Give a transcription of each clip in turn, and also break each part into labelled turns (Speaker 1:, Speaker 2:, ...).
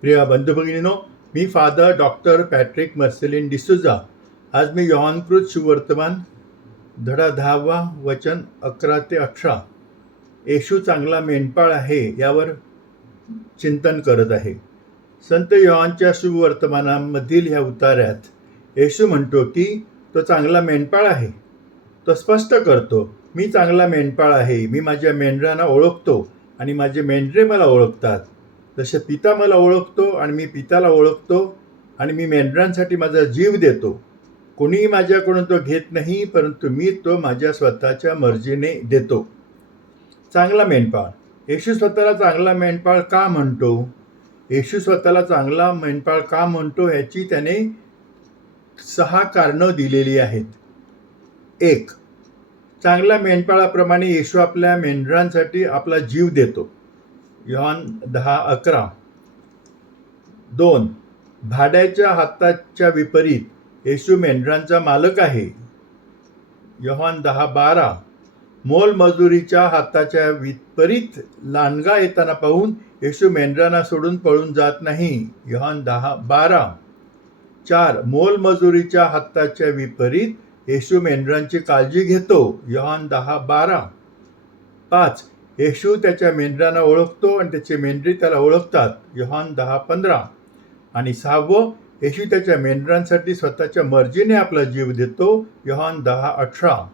Speaker 1: प्रिय बंधुभगिनीनो मी father doctor Patrick Marcelin D'Souza आज मी योहानकृत सुवर्तमान धडा दहावा वचन अकरा ते अठरा. येशू चांगला मेंढपाळ आहे यावर चिंतन करत आहे. संत योहानच्या सुवर्तमानामधील ह्या उतार्यात येशू म्हणतो की तो चांगला मेंढपाळ आहे. तो स्पष्ट करतो मी चांगला मेंढपाळ आहे. मी माझ्या मेंढरांना ओळखतो आणि माझे मेंढरे मला ओळखतात. जसे पिता मला ओळखतो आणि मी पिताला ओळखतो आणि मी मेंढरांसाठी माझा जीव देतो. कोणीही माझ्याकडून तो घेत नाही परंतु मी तो माझ्या स्वतःच्या मर्जीने देतो. चांगला मेंढपाळ. येशू स्वतःला चांगला मेंढपाळ का म्हणतो? येशू स्वतःला चांगला मेंढपाळ का म्हणतो ह्याची त्याने सहा कारणं दिलेली आहेत. एक चांगल्या मेंढपाळाप्रमाणे येशू आपल्या मेंढरांसाठी आपला जीव देतो. यॉन दहा अकरा. दोन भाड्याच्या हाताच्या विपरीत येशू मेंढरांचा मालक आहे. यहान दहा बारा मोलमजुरीच्या हाताच्या विपरीत लांडगा येताना पाहून येशू मेंढरांना सोडून पळून जात नाही. यहान दहा बारा. चार मोलमजुरीच्या हाताच्या विपरीत येशू मेंढरांची काळजी घेतो. यहान दहा बारा. पाच येशू त्याच्या मेंढरांना ओळखतो आणि त्याचे मेंढरी त्याला ओळखतात. योहान दहा पंधरा. आणि सहावं येशू त्याच्या मेंढरांसाठी स्वतःच्या मर्जीने आपला जीव देतो. योहान दहा अठरा.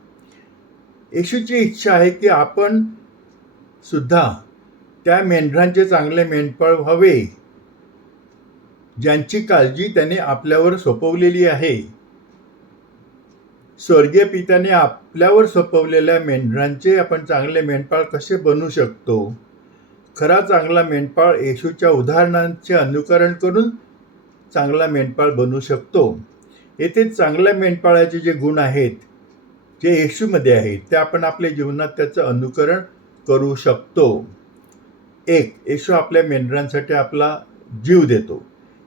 Speaker 1: येशूची इच्छा आहे की आपण सुद्धा त्या मेंढरांचे चांगले मेंढपाळ व्हावे ज्यांची काळजी त्याने आपल्यावर सोपवलेली आहे. स्वर्गीय पित्याने आपल्यावर सोपवलेल्या मेंढरांचे आपण चांगले मेंढपाळ कसे बनू शकतो? खरा चांगला मेंढपाळ येशूच्या उदाहरणांचे अनुकरण करून चांगला मेंढपाळ बनू शकतो. येथे चांगल्या मेंढपाळाचे जे गुण आहेत जे येशूमध्ये आहेत ते आपण आपल्या जीवनात त्याचं अनुकरण करू शकतो. एक येशू आपल्या मेंढरांसाठी आपला जीव देतो.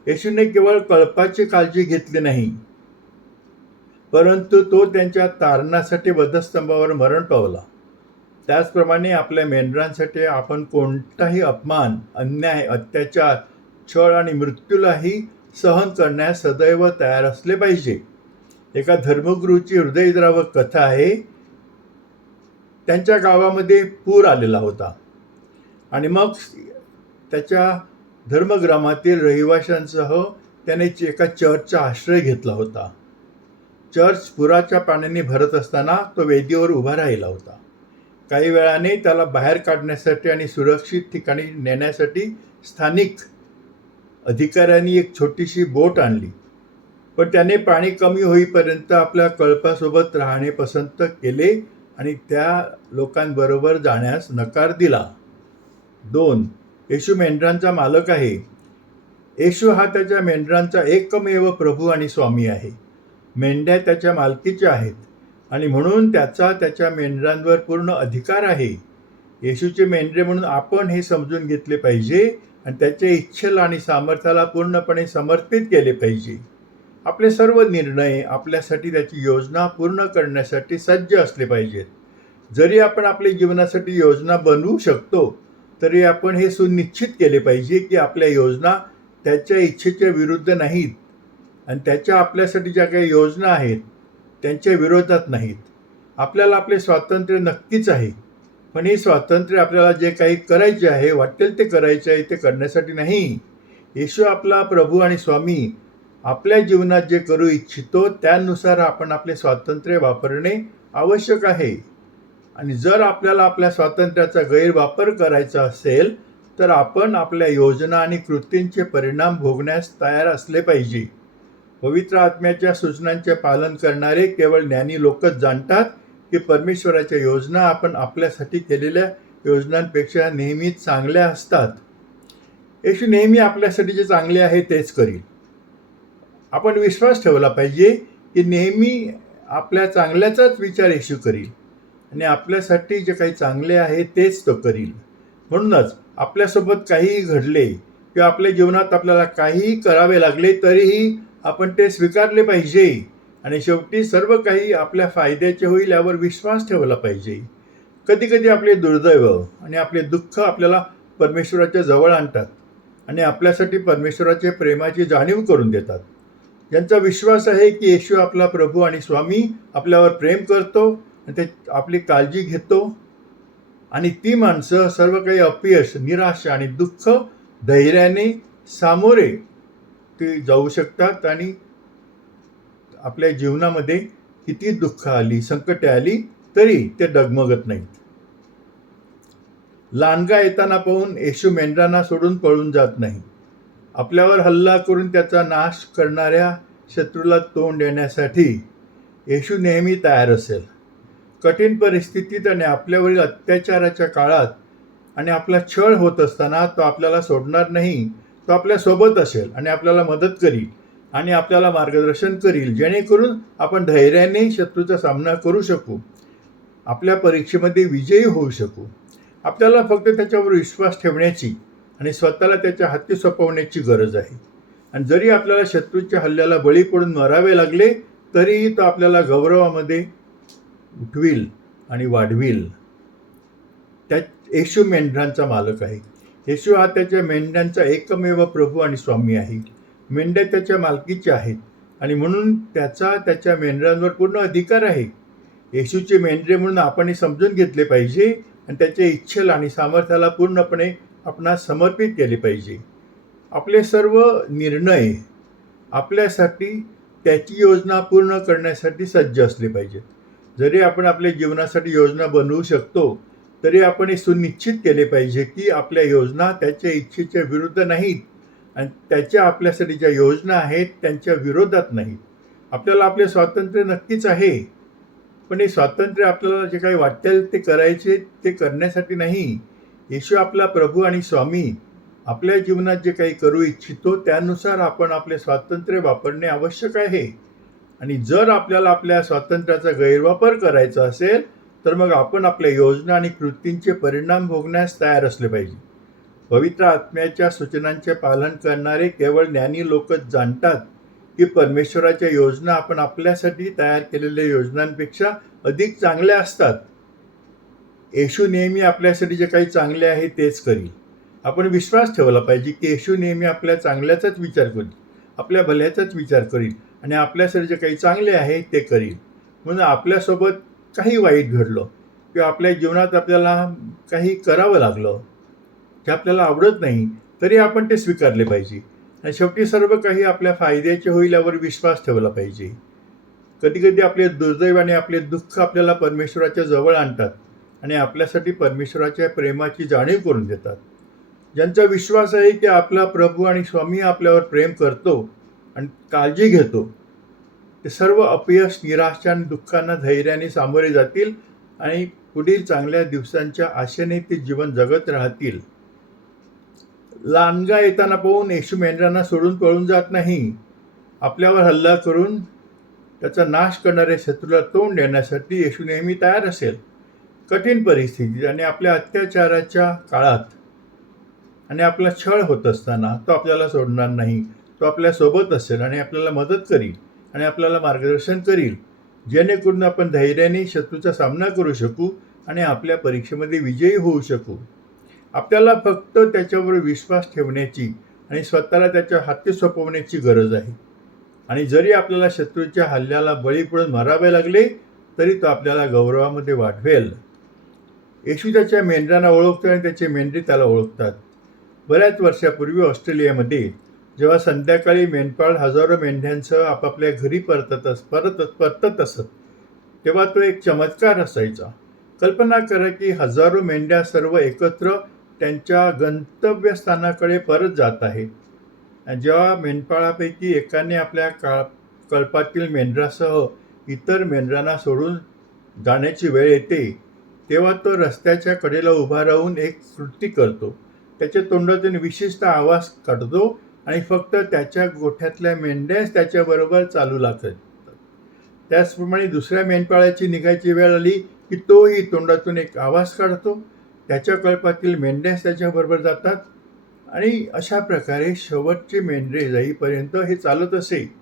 Speaker 1: येशूने केवळ कळपाची काळजी घेतली नाही परंतु तो त्यांच्या तारणासाठी वधस्तंभावर मरण पावला. त्याचप्रमाणे आपल्या मेंढरांसाठी आपण कोणताही अपमान अन्याय अत्याचार छळ आणि मृत्यूलाही सहन करण्यास सदैव तयार असले पाहिजे. एका धर्मगुरूची हृदयद्रावक कथा आहे. त्यांच्या गावामध्ये पूर आलेला होता. आणि मग त्याच्या धर्मग्रामातील रहिवाशांसह त्याने एका चर्चचा आश्रय घेतला होता. चर्च पुराच्या पाण्याने भरत असताना तो वेदीवर उभा राहिला होता. काही वेळाने त्याला बाहेर काढण्यासाठी आणि सुरक्षित ठिकाणी नेण्यासाठी स्थानिक अधिकाऱ्यांनी एक छोटीशी बोट आणली. पण त्याने पाणी कमी होईपर्यंत आपल्या कळपासोबत राहणे पसंत केले आणि त्या लोकांबरोबर जाण्यास नकार दिला. दोन येशू मेंढरांचा मालक आहे. येशू हा त्याच्या मेंढरांचा एकमेव प्रभू आणि स्वामी आहे. मेंढ्या त्याच्या मालकीच्या आहेत. आणि म्हणून त्याचा त्याच्या मेंढरांवर पूर्ण अधिकार आहे. येशूचे मेंढरे म्हणून आपण हे समजून घेतले पाहिजे आणि त्याच्या इच्छेला आणि सामर्थ्याला पूर्णपणे समर्पित केले पाहिजे. आपले सर्व निर्णय आपल्यासाठी त्याची योजना पूर्ण करण्यासाठी सज्ज असले पाहिजेत. जरी आपण आपल्या जीवनासाठी योजना बनवू शकतो तरी आपण हे सुनिश्चित केले पाहिजे की आपल्या योजना त्याच्या इच्छेच्या विरुद्ध नाहीत. आणि त्याच्या आपल्यासाठी ज्या काही योजना आहेत त्यांच्या विरोधात नाहीत. आपल्याला आपले स्वातंत्र्य नक्कीच आहे पण हे स्वातंत्र्य आपल्याला जे काही करायचे आहे वाटेल ते करायचे आहे ते करण्यासाठी नाही. येशू आपला प्रभू आणि स्वामी आपल्या जीवनात जे करू इच्छितो त्यानुसार आपण आपले स्वातंत्र्य वापरणे आवश्यक आहे. आणि जर आपल्याला आपल्या स्वातंत्र्याचा गैरवापर करायचा असेल तर आपण आपल्या योजना आणि कृतींचे परिणाम भोगण्यास तयार असले पाहिजे. पवित्र आत्म्याच्या सूचनांचे पालन करणारे केवळ ज्ञानी लोकच जाणतात की परमेश्वराच्या योजना आपण आपल्यासाठी केलेल्या योजनांपेक्षा नेहमी चांगल्या असतात. येशू नेहमी आपल्यासाठी जे चांगले आहे तेच करील. आपण विश्वास ठेवला पाहिजे की नेहमी आपल्या चांगल्याचाच विचार येशू करील आणि आपल्यासाठी जे काही चांगले आहे तेच तो करील. म्हणूनच आपल्यासोबत काहीही घडले किंवा आपल्या जीवनात आपल्याला काहीही करावे लागले तरीही आपण ते स्वीकारले पाहिजे आणि शेवटी सर्व काही आपल्या फायद्याचे होईल यावर विश्वास ठेवला पाहिजे. कधीकधी आपले दुर्दैव आणि आपले दुःख आपल्याला परमेश्वराच्या जवळ आणतात आणि आपल्यासाठी परमेश्वराचे प्रेमाची जाणीव करून देतात. ज्यांचा विश्वास आहे की येशू आपला प्रभू आणि स्वामी आपल्यावर प्रेम करतो आणि ते आपली काळजी घेतो आणि ती माणसं सर्व काही अपयश निराशा आणि दुःख धैर्याने सामोरे ते जाऊ शकतात आणि आपल्या जीवनामध्ये किती दुःख आली संकटे आली तरी ते डगमगत नाहीत. लांडगा येताना पाहून येशू मेंढरांना सोडून पळून जात नाही. आपल्यावर हल्ला करून त्याचा नाश करणाऱ्या शत्रूला तोंड देण्यासाठी येशू नेहमी तयार असेल. कठीण परिस्थितीत आणि आपल्यावरील अत्याचाराच्या काळात आणि आपला छळ होत असताना तो आपल्याला सोडणार नाही तो आपल्यासोबत असेल आणि आपल्याला मदत करील आणि आपल्याला मार्गदर्शन करील जेणेकरून आपण धैर्याने शत्रूचा सामना करू शकू आपल्या परीक्षेमध्ये विजयी होऊ शकू. आपल्याला फक्त त्याच्यावर विश्वास ठेवण्याची आणि स्वतःला त्याच्या हाती सोपवण्याची गरज आहे. आणि जरी आपल्याला शत्रूच्या हल्ल्याला बळी पडून मरावे लागले तरीही तो आपल्याला गौरवामध्ये उठवील आणि वाढवील. त्या येशू मेंढरांचा मालक आहे. येशू हा त्याच्या मेंढ्यांचा एकमेव प्रभू आणि स्वामी आहे. मेंढ्या त्याच्या मालकीच्या आहेत आणि म्हणून त्याचा त्याच्या मेंढ्यांवर पूर्ण अधिकार आहे. येशूचे मेंढरे म्हणून आपण हे समजून घेतले पाहिजे आणि त्याच्या इच्छेला आणि सामर्थ्याला पूर्णपणे आपणास समर्पित केले पाहिजे. आपले सर्व निर्णय आपल्यासाठी त्याची योजना पूर्ण करण्यासाठी सज्ज असले पाहिजेत. जरी आपण आपल्या जीवनासाठी योजना बनवू शकतो तरी आपण हे सुनिश्चित केले पाहिजे की आपल्या योजना त्याच्या इच्छेच्या विरुद्ध नाहीत. आणि त्याच्या आपल्यासाठी ज्या योजना आहेत त्यांच्या विरोधात नाहीत. आपल्याला आपले स्वातंत्र्य नक्कीच आहे. पण हे स्वातंत्र्य आपल्याला जे काही वाटेल ते करायचे ते करण्यासाठी नाही. येशू आपला प्रभू आणि स्वामी. आपल्या जीवनात जे काही करू इच्छितो त्यानुसार आपण आपले स्वातंत्र्य वापरणे आवश्यक आहे. आणि जर आपल्याला आपल्या स्वातंत्र्याचा गैरवापर करायचा असेल तर मग आपण आपल्या योजना आणि कृतींचे परिणाम भोगण्यास तयार असले पाहिजे. पवित्र आत्म्याच्या सूचनांचे पालन करणारे केवळ ज्ञानी लोकच जाणतात की परमेश्वराच्या योजना आपण आपल्यासाठी तयार केलेल्या योजनांपेक्षा अधिक चांगल्या असतात. येशू नेहमी आपल्यासाठी जे काही चांगले आहे तेच करील. आपण विश्वास ठेवला पाहिजे की येशू नेहमी आपल्या चांगल्याचाच विचार करील आपल्या भल्याचाच विचार करील आणि आपल्यासाठी जे काही चांगले आहे ते करील. म्हणून आपल्यासोबत काही वाईट घडलं किंवा आपल्या जीवनात आपल्याला काही करावं लागलं जे आपल्याला आवडत नाही तरी आपण ते स्वीकारले पाहिजे. आणि शेवटी सर्व काही आपल्या फायद्याचे होईल यावर विश्वास ठेवला पाहिजे. कधी कधी आपले दुर्दैव आणि आपले दुःख आपल्याला परमेश्वराच्या जवळ आणतात आणि आपल्यासाठी परमेश्वराच्या प्रेमाची जाणीव करून देतात. ज्यांचा विश्वास आहे की आपला प्रभू आणि स्वामी आपल्यावर प्रेम करतो आणि काळजी घेतो ते सर्व अपयश निराशा आणि दुःखांना धैर्याने सामोरे जातील आणि पुढील चांगल्या दिवसांच्या आशेने ते जीवन जगत राहतील. लांडगा येताना पाहून येशू मेंढरांना सोडून पळून जात नाही. आपल्यावर हल्ला करून त्याचा नाश करणाऱ्या शत्रूला तोंड देण्यासाठी येशू नेहमी तयार असेल. कठीण परिस्थितीत आणि आपल्या अत्याचाराच्या काळात आणि आपला छळ होत असताना तो आपल्याला सोडणार नाही. तो आपल्यासोबत असेल आणि आपल्याला मदत करील. आणि आपल्याला मार्गदर्शन करील. जेणेकरून आपण धैर्याने शत्रूचा सामना करू शकू आणि आपल्या परीक्षेमध्ये विजयी होऊ शकू. आपल्याला फक्त त्याच्यावर विश्वास ठेवण्याची आणि स्वतःला त्याच्या हाती सोपवण्याची गरज आहे. आणि जरी आपल्याला शत्रूच्या हल्ल्याला बळी पडून मारावे लागले तरी तो आपल्याला गौरवामध्ये वाढवेल. येशू त्याच्या मेंढरांना ओळखतो आणि त्याचे मेंढरे त्याला ओळखतात. बऱ्याच वर्षापूर्वी ऑस्ट्रेलियामध्ये जेव्हा संध्याकाळी मेंढपाळ हजारो मेंढ्यांसह आपापल्या घरी परतत अस परत परतत असत तेव्हा तो एक चमत्कार असायचा. कल्पना करा की हजारो मेंढ्या सर्व एकत्र त्यांच्या गंतव्यस्थानाकडे परत जात आहेत. आणि जेव्हा मेंढपाळापैकी एकाने आपल्या का कळपातील मेंढरासह इतर मेंढरांना सोडून जाण्याची वेळ येते तेव्हा तो रस्त्याच्या कडेला उभा राहून एक कृती करतो. त्याच्या तोंडातून विशिष्ट आवाज काढतो आणि फक्त त्याच्या गोठ्यातल्या मेंढ्याच त्याच्याबरोबर चालू लागतात त्याचप्रमाणे दुसऱ्या मेंढपाळाची निघायची वेळ आली की तोही तोंडातून एक आवाज काढतो. त्याच्या कळपातील मेंढ्याच त्याच्याबरोबर जातात. आणि अशा प्रकारे शेवटचे मेंढरे जाईपर्यंत हे चालत असे.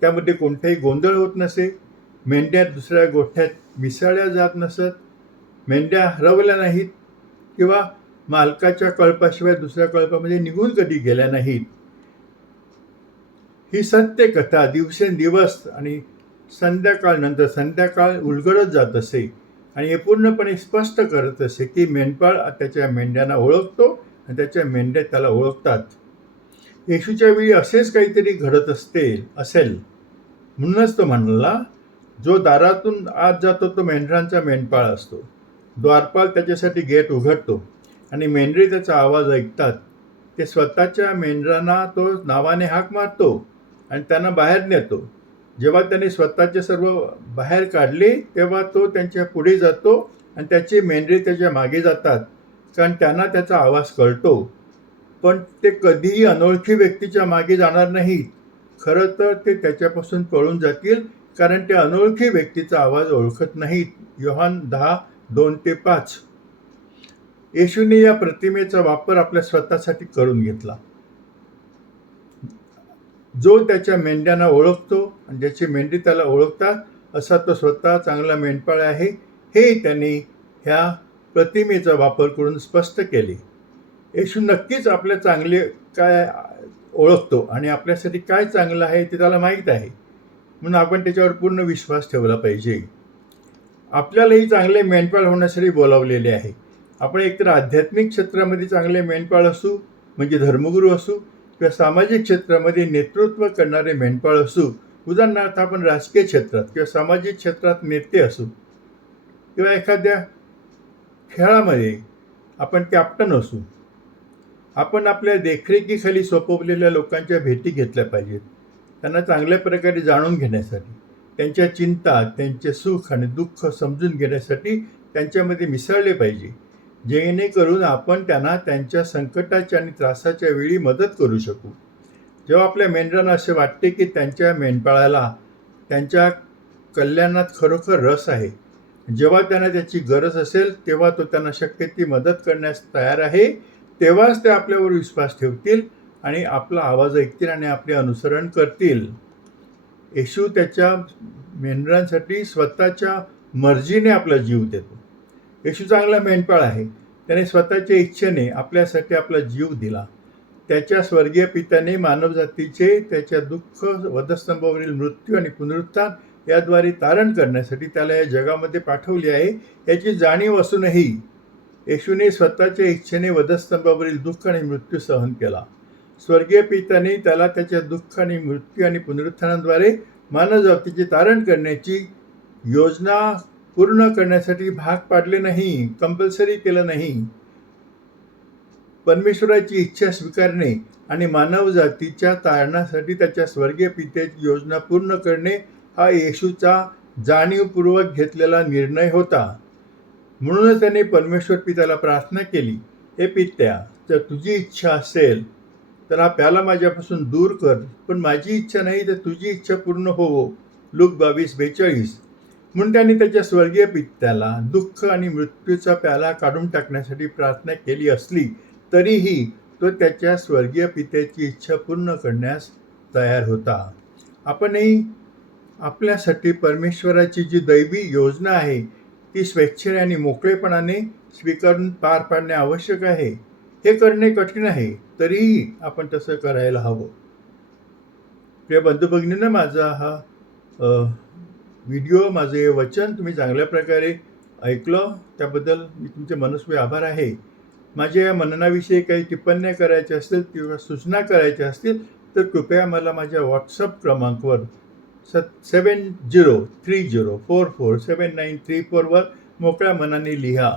Speaker 1: त्यामध्ये कोणताही गोंधळ होत नसे. मेंढ्या दुसऱ्या गोठ्यात मिसळल्या जात नसत. मेंढ्या हरवल्या नाहीत. किंवा मालकाच्या कळपाशिवाय दुसऱ्या कळपामध्ये निघून कधी गेल्या नाहीत. ही सत्य कथा दिवसेंदिवस आणि संध्याकाळ नंतर संध्याकाळ उलगडत जात असे आणि हे पूर्णपणे स्पष्ट करत असे की मेंढपाळ त्याच्या मेंढ्यांना ओळखतो आणि त्याच्या मेंढ्या त्याला ओळखतात. येशूच्या वेळी असेच काहीतरी घडत असते असेल. म्हणूनच तो म्हणला जो दारातून आत जातो तो मेंढरांचा मेंढपाळ असतो. द्वारपाल त्याच्यासाठी गेट उघडतो आणि मेंढरे त्याचा आवाज ऐकतात. ते स्वतःच्या मेंढरांना तो नावाने हाक मारतो. आणि त्यांना बाहेर नेतो. जेव्हा त्यांनी स्वतःचे सर्व बाहेर काढले तेव्हा तो त्यांच्या पुढे जातो आणि त्याचे मेंढरे त्याच्यामागे जातात कारण त्यांना त्याचा आवाज कळतो. पण ते कधीही अनोळखी व्यक्तीच्या मागे जाणार नाहीत. खरं तर ते त्याच्यापासून पळून जातील कारण ते अनोळखी व्यक्तीचा आवाज ओळखत नाहीत. योहान दहा दोन ते पाच. येशूने या प्रतिमेचा वापर आपल्या स्वतःसाठी करून घेतला. जो त्याच्या मेंढ्यांना ओळखतो आणि ज्याची मेंढी त्याला ओळखतात असा तो स्वतः चांगला मेंढपाळ आहे हे त्यांनी ह्या प्रतिमेचा वापर करून स्पष्ट केले. येशू नक्कीच आपल्या चांगले काय ओळखतो आणि आपल्यासाठी काय चांगलं आहे ते त्याला माहीत आहे. म्हणून आपण त्याच्यावर पूर्ण विश्वास ठेवला पाहिजे. आपल्यालाही चांगले मेंढपाळ होण्यासाठी बोलावलेले आहे. आपण एकतर आध्यात्मिक क्षेत्रामध्ये चांगले मेंढपाळ असू म्हणजे धर्मगुरू असू किंवा सामाजिक क्षेत्रामध्ये नेतृत्व करणारे मेंढपाळ असू उदाहरणार्थ आपण राजकीय क्षेत्रात किंवा सामाजिक क्षेत्रात नेते असू किंवा एखाद्या खेळामध्ये आपण कॅप्टन असू आपण आपल्या देखरेखीखाली सोपवलेल्या लोकांच्या भेटी घेतल्या पाहिजेत. त्यांना चांगल्या प्रकारे जाणून घेण्यासाठी त्यांच्या चिंता त्यांचे सुख आणि दुःख समजून घेण्यासाठी त्यांच्यामध्ये मिसळले पाहिजे. जेणेकरून आपण त्यांना त्यांच्या संकटाच्या आणि त्रासाच्या वेळी मदत करू शकू. जेव्हा आपल्या मेंढरांना असे वाटते की त्यांच्या मेंढपाळाला त्यांच्या कल्याणात खरोखर रस आहे जेव्हा त्यांना त्याची गरज असेल तेव्हा तो त्यांना शक्य ती मदत करण्यास तयार आहे तेव्हाच ते आपल्यावर विश्वास ठेवतील आणि आपला आवाज ऐकतील आणि आपले अनुसरण करतील. येशू त्याच्या मेंढरांसाठी स्वतःच्या मर्जीने आपला जीव देतो. येशू चांगला मेंढपाळ आहे. त्याने स्वतःच्या इच्छेने आपल्यासाठी आपला जीव दिला. त्याच्या स्वर्गीय पित्याने मानवजातीचे त्याच्या दुःख वधस्तंभावरील मृत्यू आणि पुनरुत्थान याद्वारे तारण करण्यासाठी त्याला या जगामध्ये पाठवले आहे. याची जाणीव असूनही येशूने स्वतःच्या इच्छेने वधस्तंभावरील दुःख आणि मृत्यू सहन केला. स्वर्गीय पित्याने त्याला त्याच्या दुःख आणि मृत्यू आणि पुनरुत्थानाद्वारे मानवजातीचे तारण करण्याची योजना पूर्ण करण्यासाठी भाग पाडले नाही कंपल्सरी केलं नाही. परमेश्वराची इच्छा स्वीकारणे आणि मानवजातीच्या तारणासाठी त्याच्या स्वर्गीय पित्याची योजना पूर्ण करणे हा येशूचा जाणीवपूर्वक घेतलेला निर्णय होता. म्हणूनच त्याने परमेश्वर पित्याला प्रार्थना केली हे पित्या जर तुझी इच्छा असेल तर हा प्याला माझ्यापासून दूर कर. पण माझी इच्छा नाही तर तुझी इच्छा पूर्ण होवो लूक बावीस बेचाळीस. म्हणून त्यांनी त्याच्या स्वर्गीय पित्याला दुःख आणि मृत्यूचा प्याला काढून टाकण्यासाठी प्रार्थना केली असली तरीही तो त्याच्या स्वर्गीय पित्याची इच्छा पूर्ण करण्यास तयार होता. आपणही आपल्यासाठी परमेश्वराची जी दैवी योजना आहे ती स्वेच्छेने आणि मोकळेपणाने स्वीकारून पार पाडणे आवश्यक आहे. हे करणे कठीण आहे तरीही आपण तसं करायला हवं. प्रिय बंधू भगिनीनं माझा हा व्हिडिओ माझं हे वचन तुम्ही चांगल्या प्रकारे ऐकलं त्याबद्दल मी तुमचे मनस्वी आभार आहे. माझ्या या मननाविषयी काही टिप्पण्या करायच्या असतील किंवा सूचना करायच्या असतील तर कृपया मला माझ्या व्हॉट्सअप क्रमांकवर सत seven zero three zero four four seven nine three फोरवर मोकळ्या मनाने लिहा.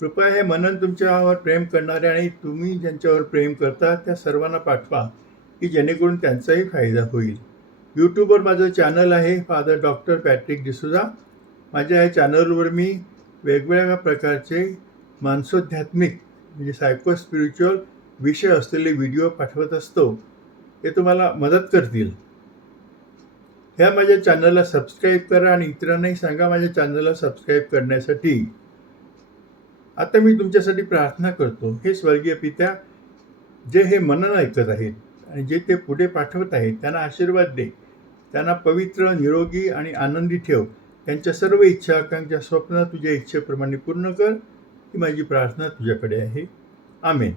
Speaker 1: कृपया हे मनन तुमच्यावर प्रेम करणारे आणि तुम्ही ज्यांच्यावर प्रेम करता त्या सर्वांना पाठवा की जेणेकरून त्यांचाही फायदा होईल. यूट्यूबवर माझं चॅनल आहे फादर डॉक्टर पॅट्रिक डिसुजा माझ्या या चॅनलवर मी वेगवेगळ्या प्रकारचे मानसोध्यात्मिक म्हणजे सायको स्पिरिच्युअल विषय असलेले व्हिडिओ पाठवत असतो. ते तुम्हाला मदत करतील. ह्या माझ्या चॅनलला सबस्क्राईब करा आणि इतरांनाही सांगा माझ्या चॅनलला सबस्क्राईब करण्यासाठी. आता मी तुमच्यासाठी प्रार्थना करतो. हे स्वर्गीय पित्या जे हे मनन ऐकत आहेत आणि जे ते पुढे पाठवत आहेत त्यांना आशीर्वाद दे. त्यांना पवित्र निरोगी आणि आनंदी ठेव. त्यांच्या सर्व इच्छा आकांक्षा स्वप्न तुझ्या इच्छेप्रमाणे पूर्ण कर. ही माझी प्रार्थना तुझ्याकडे आहे. आमेन.